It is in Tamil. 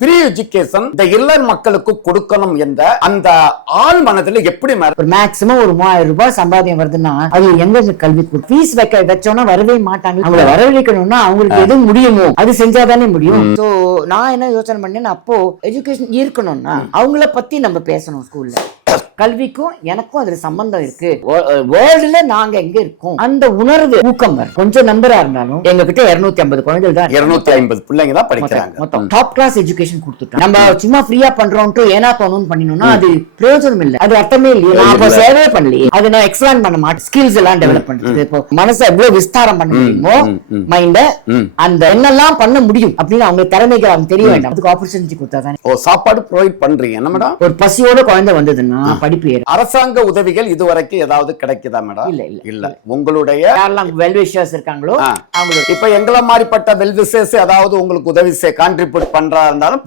ப்ரீ எஜுகேஷன் இந்த இல்லர் மக்களுக்கு கொடுக்கணும் என்ற அந்த ஆள் மனதில் எப்படி ஒரு மேக்ஸிமம் ஒரு மூவாயிரம் ரூபாய் சம்பாத்தியம் வருதுன்னா அது எங்க கல்வி ஃபீஸ் வைக்க வச்சோம்னா வரவே மாட்டாங்க. அவங்கள வரவழைக்கணும்னா அவங்களுக்கு எது முடியுமோ அது செஞ்சாதானே முடியும். சோ நான் என்ன யோசனை பண்ணேன் அப்போ எஜுகேஷன் இருக்கணும்னா அவங்கள பத்தி நம்ம பேசணும் ஸ்கூல்ல கல்விக்கும் எனக்கும் அதுல சம்பந்தம் இருக்கு. வேர்ல்டுல நாங்க எங்க இருக்கோம்? அந்த உணர்வு ஊக்கம். கொஞ்சம் நம்பரா இருந்தாலும் எங்க கிட்ட இருநூத்தி ஐம்பது குழந்தைகள் தான். இருநூத்தி ஐம்பது பிள்ளைங்க தான் படிக்கிறாங்க. மொத்தம். டாப் கிளாஸ் எஜுகேஷன் கொடுத்துட்டோம். நம்ம சும்மா ஃப்ரீயா பண்றோம்ட்டு ஏனா பண்ணணும்னு பண்ணினோம்னா அது பிரயோஜனம் இல்ல. அது அர்த்தமே இல்லையே. நான் அப்ப சேவே பண்ணலையே. அது நான் எக்ஸ்பிளைன் பண்ண மாட்டேன். ஸ்கில்ஸ் எல்லாம் டெவலப் பண்றது. இப்போ மனசை எவ்வளவு விஸ்தாரம் பண்ண முடியுமோ மைண்ட அந்த என்னெல்லாம் பண்ண முடியும் அப்படின்னு அவங்க திறமைகள் அவங்க தெரிய வேண்டாம். அதுக்கு ஆப்பர்ச்சுனிட்டி கொடுத்தா தானே. சாப்பாடு ப்ரொவைட் பண்றீங்க. என்ன மேடம் ஒரு பசியோட குழந்தை வந்ததுன்னா படிப்பு ஏறும் அரசாங்க உதவிகள் இதுவரைக்கும் ஏதாவது கிடைக்குதா மேடம் இல்ல, இல்ல. இல்ல உங்களுடைய யாரெல்லாம் வெல்விஷர்ஸ் இருக்காங்களோ. அவங்களுக்கு இப்ப எங்களை மாதிரிப்பட்ட வெல் விசேஷ் அதாவது உங்களுக்கு உதவி கான்ட்ரிபியூட் பண்றா இருந்தாலும்